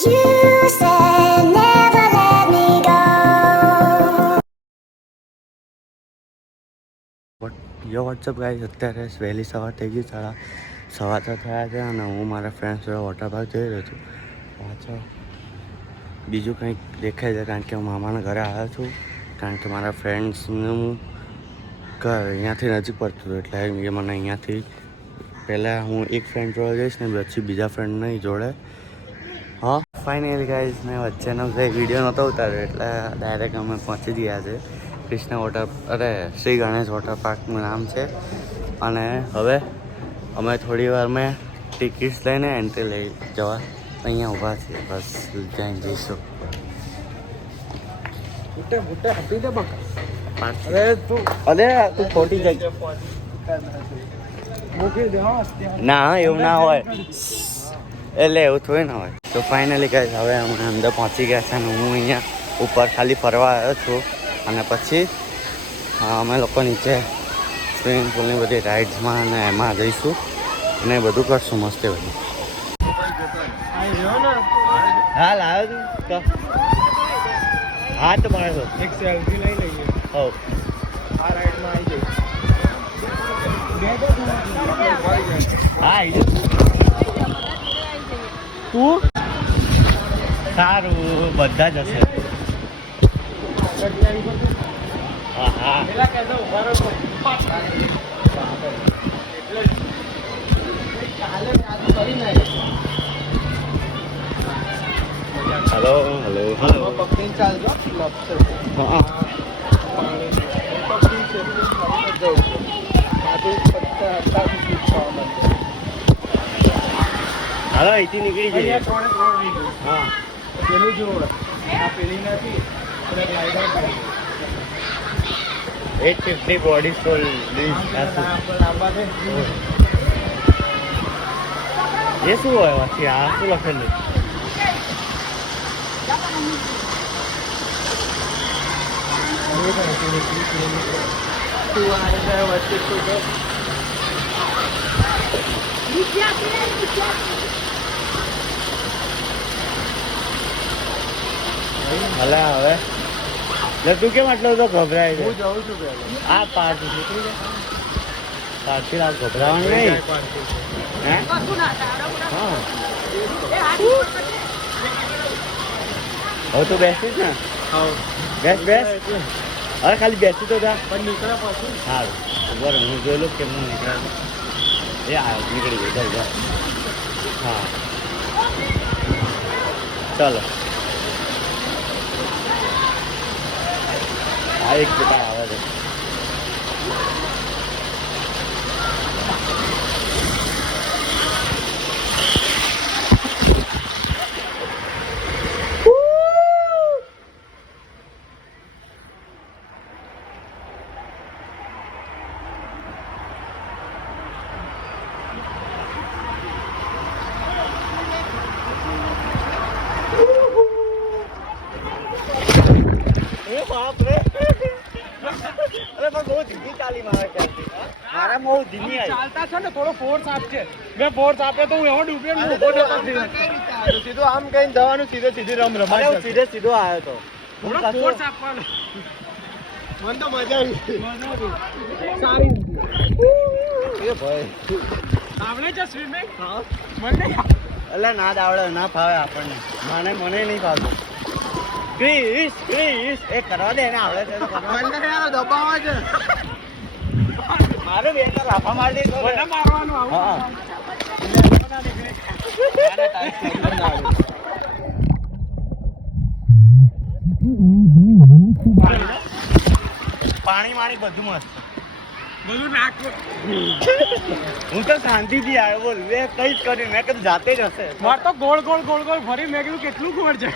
You said never let me go. યો WhatsApp guys, અત્યારે વહેલી સવાર થઈ ગઈ, 6:15 થયા છે અને હું મારા ફ્રેન્ડ્સ જોડે વોટર પાર્ક જઈ રહ્યો છું. પાછળ બીજું કંઈક દેખાય છે કારણ કે હું મામાના ઘરે આવ્યો છું, કારણ કે મારા ફ્રેન્ડ્સનું ઘર અહીંયાથી નજીક પડતું હતું એટલે એ મને અહીંયાથી પહેલાં હું એક ફ્રેન્ડ જોડે જઈશ ને પછી બીજા ફ્રેન્ડ નહીં જોડે. હા, ફાઇનલી ગાઈઝ મેં વચ્ચેનો કંઈ વિડીયો નહોતો ઉતાર્યો એટલે ડાયરેક્ટ અમે પહોંચી ગયા છે. શ્રી ગણેશ વોટર પાર્કનું નામ છે અને હવે અમે થોડી વાર મેં ટિકિટ્સ લઈને એન્ટ્રી લઈ જવા અહીંયા ઊભા છીએ. બસ જઈને જઈશું. તું ખોટી જગ્યા ના, એવું ના હોય એટલે એવું થોડી ના હોય. તો ફાઇનલી કહે હવે અમે અંદર પહોંચી ગયા છે અને હું અહીંયા ઉપર ખાલી ફરવા આવ્યો છું અને પછી અમે લોકો નીચે સ્વિમિંગ પુલની બધી રાઇડ્સમાં અને એમાં જઈશું અને બધું કરશું મસ્ત બધું. હા લાવ્યો તું હા તો મારે તો એક સેલ્ફી લઈ લઈએ. હો આ રાઈડમાં આવી હા તું સારું બધા જ હશે. હા હા હલો હલો હલો પકડીને ચાલજો. હા હાલો અહીંથી નીકળી જઈએ. હા પેલું જો આ પેલી નથી 850 બોડી સોલ એ શું હોય પછી આ શું લખેલું? ભલા હવે તું કેમ આટલો બધો ગભરાય છે? હું જાઉં છું પહેલા. આ પાર્ટી નીકળી જાય પાર્ટી આ ગભરાવાનું નહીં. હે હા હવે તું બેસીશ ને? બેસ બેસ હવે ખાલી બેસી તો જા. પણ નીકળ્યા પાછું સારું બરાબર હું જોયેલું કે હું નીકળ્યા એ આ નીકળી ગયો ચાલ હા ચાલો. આ એક જગ્યા આવે છે. બાપ રે અરે પણ બહુ ધીમી ચાલી મારે ચાલતી. મારા બહુ ધીમી આવી. ચાલતા છે ને થોડો ફોર્સ આપશે. મેં ફોર્સ આપ્યો તો હું એવો ડૂબ્યો ને ઉભો નતો થયો. સીધું આમ કઈ જવાનું સીધે રમ અરે હું સીધે સીધો આવ્યો હતો. થોડો ફોર્સ આપવાનો. મને તો મજા આવી. સારી એ ભાઈ આવડે છે સ્વિમિંગ? હા મને એટલે ના જ આવડે ના ફાવે આપણને. મને નહીં ફાવતું. ક્રિસ ક્રિસ એ કરવા દે એને આવડે છે તો કરવા. મને યાર દબાવે છે. મારે બે તો લાફા મારી દે. મને મારવાનું આવું. હા પાણી માણી બધું મસ્ત. બધું નાખ. હું તો શાંતિથી આવ્યો બોલ. મેં કઈ જ કર્યું મેં કીધું જાતે જ હશે. માર તો ગોળ ફરી મેં કીધું કેટલું ગોળ છે.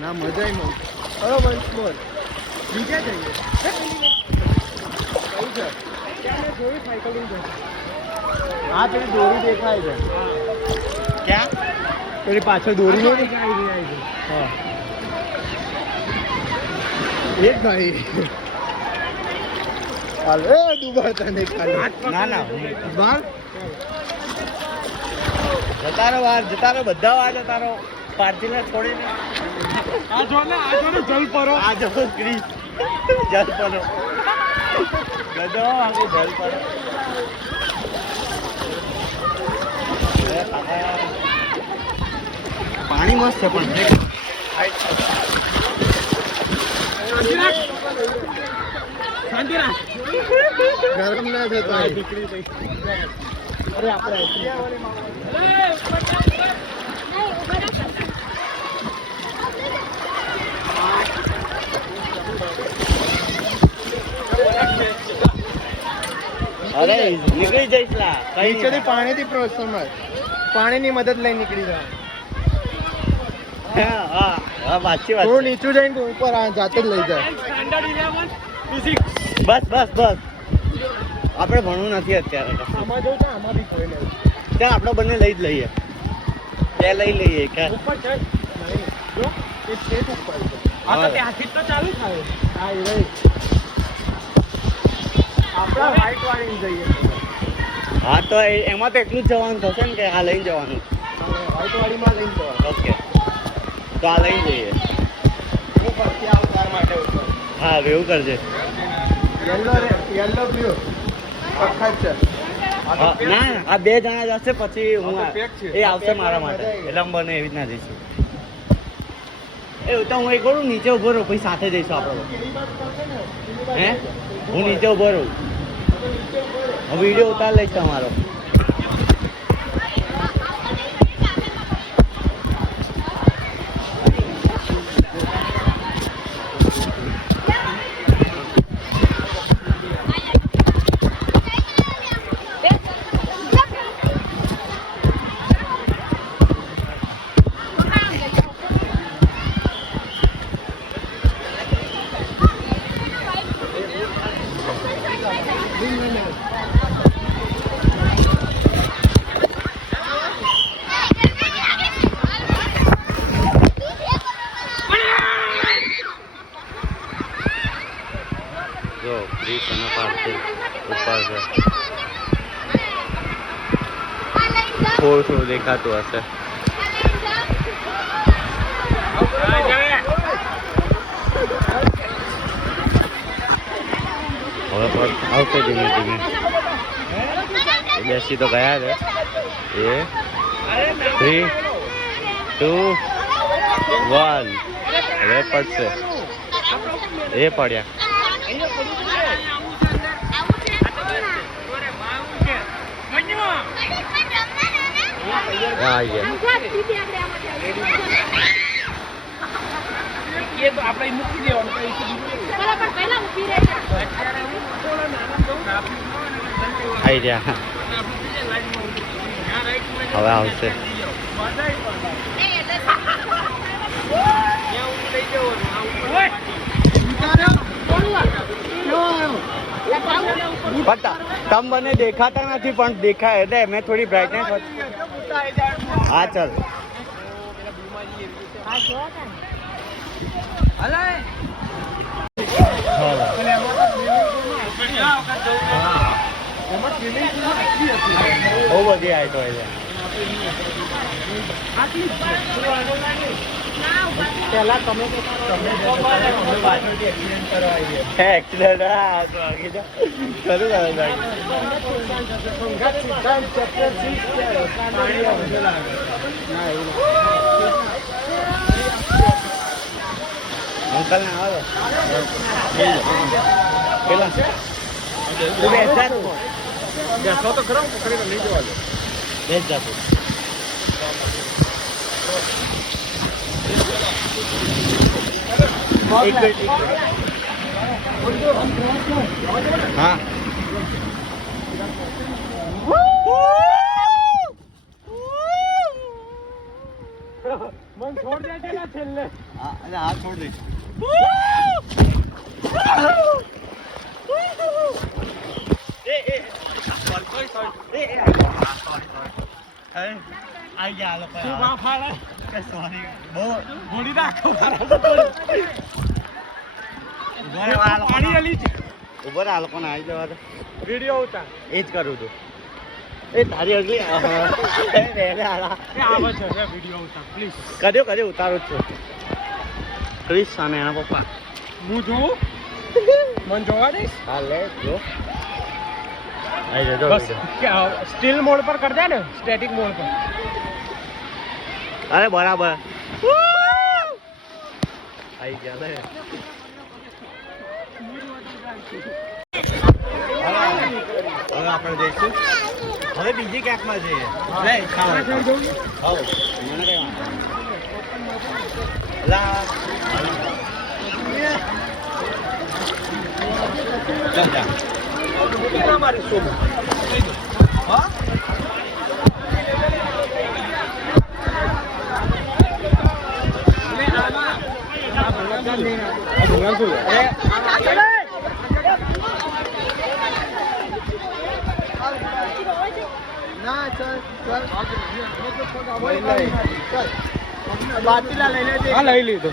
ના મજા આવી મને. ચલો વંશ બોલ. બીજે જઈએ. કઈ છે? ત્યાં મેં જોયું સાયકલિંગ છે. હા પેલી દોરી દેખાય છે. ક્યાં? પેલી પાછળ દોરી નહીં દેખાય છે. હા એ જ ભાઈ. હાલે દુબાતા નહીં ખાલી. ના ના બાર જતા રહો વાર જતા રહો બધા વાર જતા રહો. પાર્થિવને છોડીને આ જો ને જલ પરો આ જો ક્રિસ જલ પરો ગજો આગે જલ પરો પાણી મસ્ત છે પણ શાંતિ રાખ ગરમ ના થતો દીકરી ભાઈ અરે આપણે અરે નીકળી જઈશ લા નીચેથી પાણીથી પ્રોત્સાહન મળે પાણીની મદદ લઈને નીકળી જાય હા હા સાચી વાત થોડું નીચું જઈને ઉપર આ જાતે જ લઈ જાય બસ આપણે ભણવું નથી અત્યારે આમાં જવું છે આમાં બી કોઈ નહીં ત્યાં આપણે બંને લઈ જ લઈએ બે લઈ લઈએ કે ઉપર ચડ નહીં જો એ સ્ટેજ ઉપર છે આ તો ત્યાંથી તો ચાલુ થાય હા એ રહી આપણા વાઈટ વાળી જઈએ હા તો એમાં તો એટલું જ જવાનું થશે ને કે આ લઈને જવાનું વાઈટ વાળીમાં લઈને જવાનું ઓકે તો આ લઈને જઈએ હું ફરતી આવું તાર માટે ઉપર હા એવું કરજે યલો બ્લુ સખત છે ના આ બે જણા જશે પછી હું આ તો પેક છે. એ આવશે મારા માટે એટલે અમે બંને એવી રીતના જઈશું એવું તો હું એક કરું નીચે ઉભો રહું પછી સાથે જઈશું આપણે હે હું નીચે ઉભો રહું વિડીયો ઉતાર લઈશ તમારો જો ક્રિસ અને પાર્થિવ ઉપર છે થોડું દેખાતું હશે હવે પણ આવશે ધીમે ધીમે બેસી તો ગયા છે એ 3 2 1 હવે પડશે એ પડ્યા આવી ગયા આપણે મૂકી દેવાનું આવી ગયા હવે આવશે તમ મને દેખાતા નથી પણ દેખાય એટલે મેં થોડી બ્રાઇટનેસ હા ચાલ બહુ બધી આઈટો હોય છે પહેલા તમે એક્સિડન્ટ હા તો કીધું ખરું અંકલ ને આવો પેલા તું બેસજા તું બેસો તો ખરો પકડીને લઈ જવા દે બેસજા તું એક મિનિટ હા મન છોડ દે છે ને છેલ્લે અરે હાથ છોડ દે આવી ગયા લોકો તું બા ફાળે સોરી બહુ ગોળી રાખો પાણી અલી છે ઉભો આ લોકોને આવી જવા દે વિડીયો ઉતાર એ જ કરું છું એ તારી અગલી આવે છે વિડીયો ઉતાર પ્લીઝ. કર્યો ઉતારો જ છું ક્રિસ સામે એના પપ્પા હું જોઉં મને જોવા દઈશ. હા લે જો બસ સ્ટીલ મોડ પર કર દે ને, સ્ટેટિક મોડ પર. અરે બરાબર આવી ગયા ને. હવે આપણે જઈશું હવે બીજી ક્યાંકમાં જઈએ. મને કઈ વાંધો મારી શું હા ના ચલ બાટીલા લઈ લે. હા લઈ લીધો.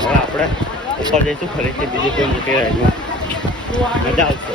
હવે આપણે ઉપર જઈશું ફરીથી બીજી કોઈ મોટી રાઈડમાં મજા આવશે.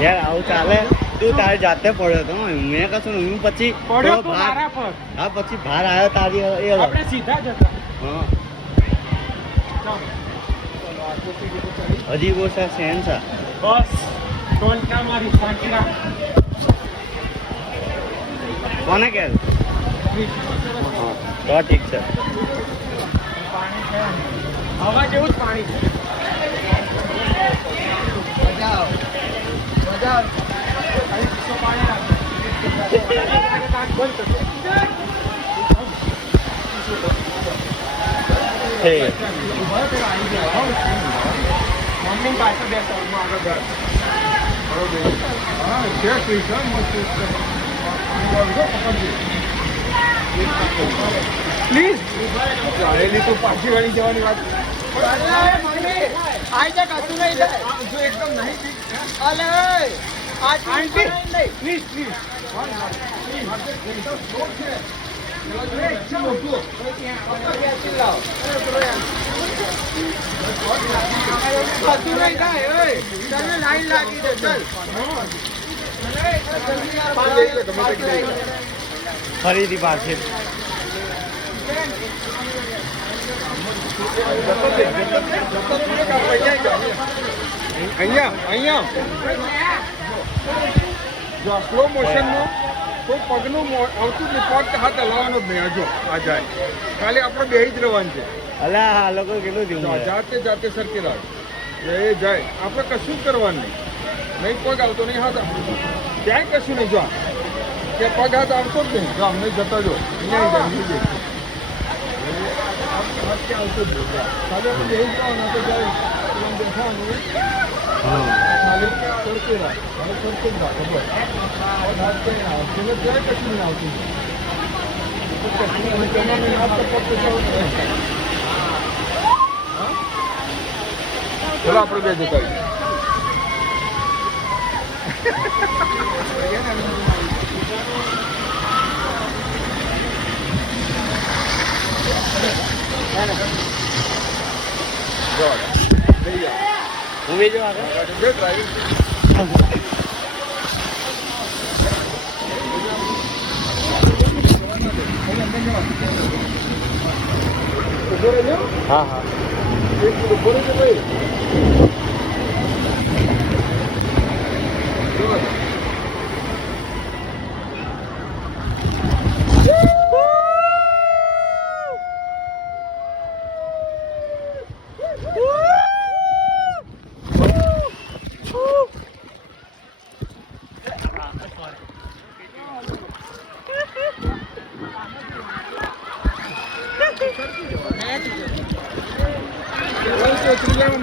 યાર આવું ચાલે? તું તારે જાતે પડ્યો તો મેં કશું હું પછી પડ્યો તો મારા પર. હા પછી ભાર આવ્યો તારી એ આપણે સીધા જ હતા. હા હજી બહુ સા સેન સા બસ ટોલકા મારી શાંતિ રાખ. કોને કે તો ઠીક છે. પાણી છે હવા જેવું જ પાણી છે. મજા આવે ખાલી કિસ્સો પાણી રાખે. મમ્મી પાછળ બેસો આગળ ઘર. પ્લીઝ ચાલેલી તો પાછી વળી જવાની વાત. એકદમ નહીં પ્લીઝ પ્લીઝ લાઈન લાગી દે ચાલ. ફરીથી પાછી અહીંયા જો સ્લો મોશનમાં કોઈ પગનું આવતું જ નહીં, પગ હાથ હલાવવાનો જ નહીં. જો આ જાય ખાલી આપણે બેહી જ રહેવાનું છે. અલા આ લોકો કેટલું થયું જાતે સરકી રાખ એ જાય, આપણે કશું જ કરવાનું નહીં. પગ આવતો નહીં હાથ ક્યાંય કશું નહીં. જો કે પગ હાથ આવતો જ નહીં. જો અમને જતા જો અહીંયા આવતો જ નહીં. ખાલી આપણે બેહી જવાનું તો જાય બેઠાનું ખાલી સરકી રાખ. હવે સરકી જ રાખ બસ. હાથ કંઈ આવતું ક્યાંય કશું નહીં આવતું. ચલો આપણે બે જતા હું બીજો આગળ હા હા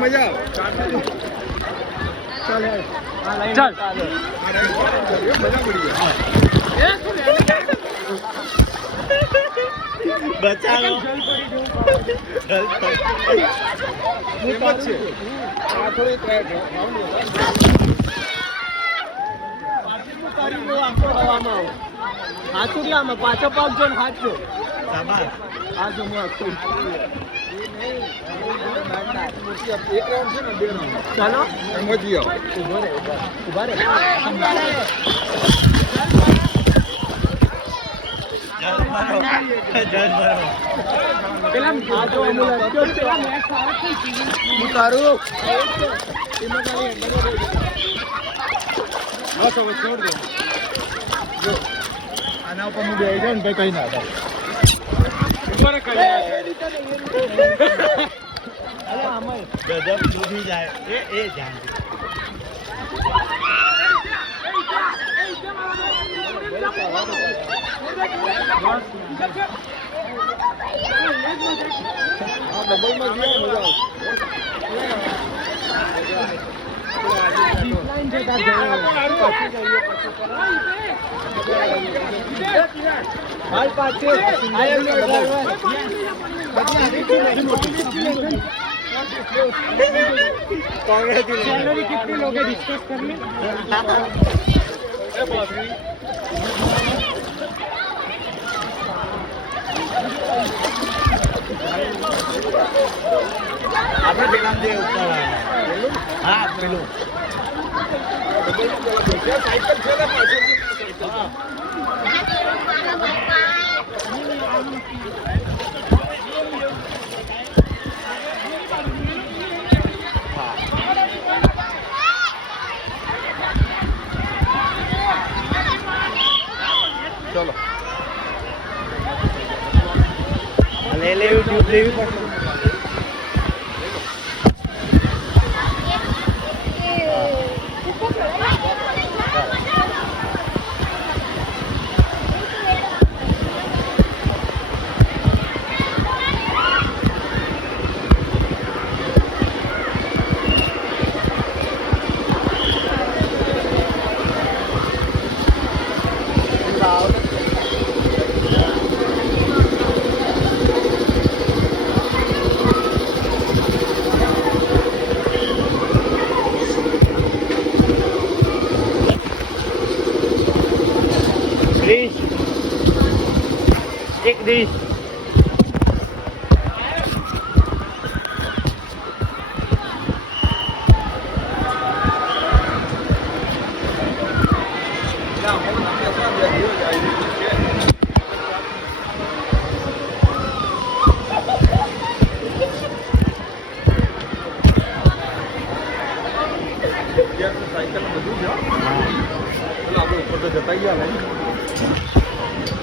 મજા આવે. ચાલ મજા પડી જાય. બચાવો એમાં જ છે આ થોડી ટ્રાય છે હાથ કેટલામાં પાછો પાક જો ને હાથ જો આ જો હું આખું એક રાઉન્ડ છે ને 2 રાઉન્ડ ચાલો સમજી આવો ઉભા રે પેલા આ જો અમુલ પેલા મેચ સારા થઈ ગઈ હું તારું એમાં કાલે બસ હવે છોડ દે જો આના ઉપર હું બેહી જાઉં ને ભાઈ કઈ ના થાય ઉપર કઈ અરે આમાં ગજબ ડૂબી જાય એ જાણ ડબલ માં ગયા મજા कितने लोग डिस्कस कर ले આપણે પેલા જે ઉપર હા પેલું સાયકલ છે ને પાછળ ચલો લેવી પડશે એક ડીશ સાયકલ બધું છે આપણે ઉપર તો જતા ગયા ભાઈ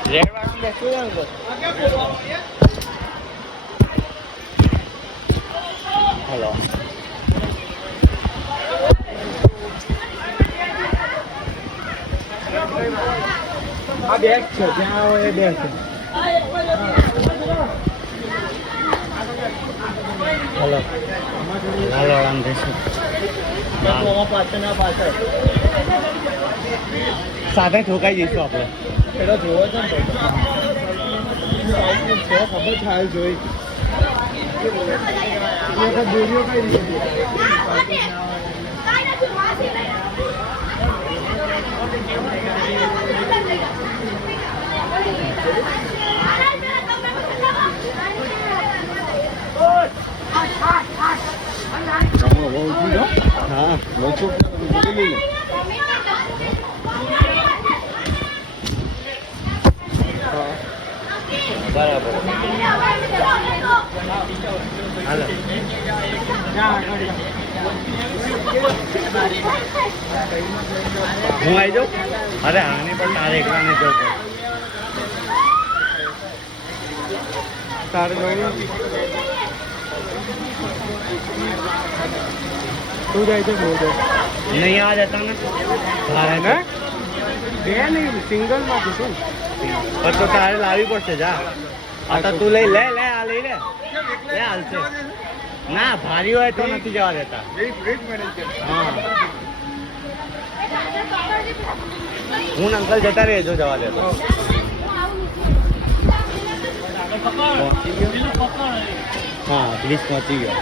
રેડવાનું બેસવું હલો આ બેગ છે જ્યાં આવે એ બેગ છે હલો હાલો આમ જઈશું પાછળ સાથે ઠોકાઈ જઈશું આપણે એનો જોવો છે ને ખબર થાય જોઈ દોરીઓ કઈ રીતે હા બરાબર હાલો હું આવી જાઉં અરે આને પણ તારે એકલાને જવું તારે જવું તું જાય છે બોલ નહીં આ જતા ને તારે ને બે નહીં સિંગલમાંથી શું પણ તો તારે લાવવી પડશે જા આ તો તું લઈ લે આ લઈ લે હાલશે ના ભારી હોય તો નથી જવા દેતા હા હું અંકલ જતા રહેજો જવા દેતો પહોંચી ગયો હા 20 પહોંચી ગયો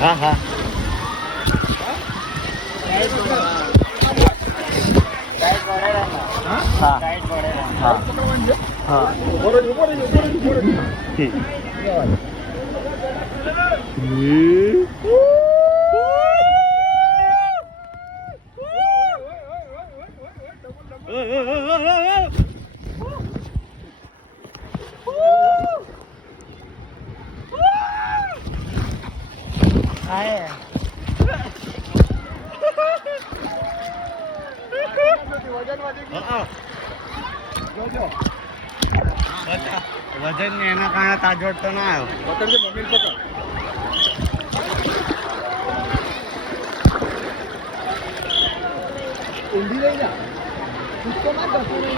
હા હા હા હા હા વજન ને એના કારણે તાજોડ તો ના આવ્યો પકડજે મમ્મી પકડ ઊંધી લઈ જા उसको मत बसो नहीं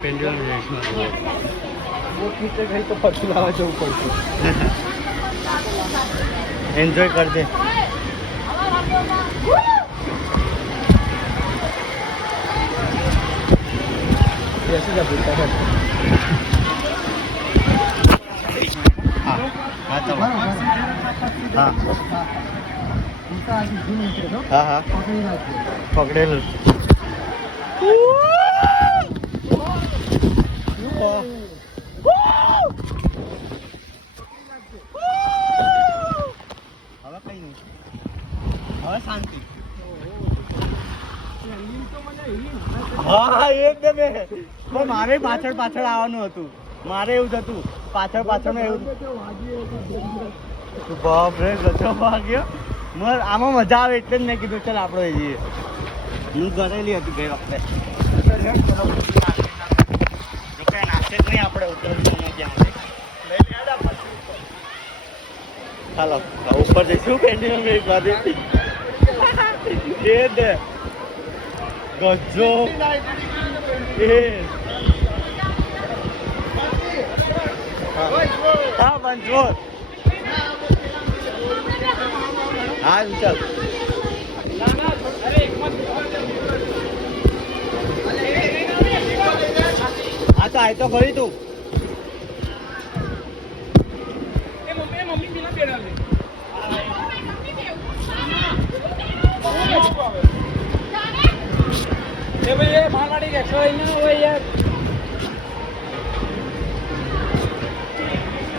પેન્ડ્યુલમ રેસમાં वो खींचे गई तो पछी लावा जવું પડશે એન્જોય કરજે ऐसे जा बोलता है હા હા ચાલો હા હા હા પકડેલું હવે કઈ નહીં હવે શાંતિ હા એકદમ પણ મારે પાછળ પાછળ આવવાનું હતું મારે એવું જ હતું પાછળ પાછળ એવું બાપ રે ગજો ભાગ્યો આમાં મજા આવે એટલે જ મેં કીધું ચાલ આપણે જઈએ હું કરેલી હતી ગઈ વખતે જોકે નાખે જ નહીં આપણે ઉત્તરાયણ ક્યાં ચાલો ઉપર જઈશું પેન્ડિંગ એક વાર એ દે ગજો હા બંધ હા ચાલ હા તો આય તો ખરી તું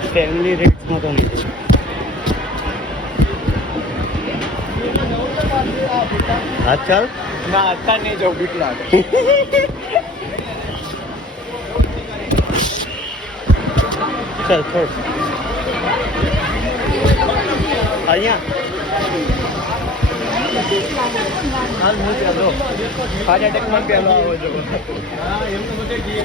ફેમિલી રેટ્સમાં તો નહીં હા ચાલ ના અત્યારે નહીં જાઉં બીક લાગે ચાલ છોડ અહીંયા હાલ હું ચાલો હાર્ટ એટેકમાં પહેલો આવો જો હા એવું તો બધે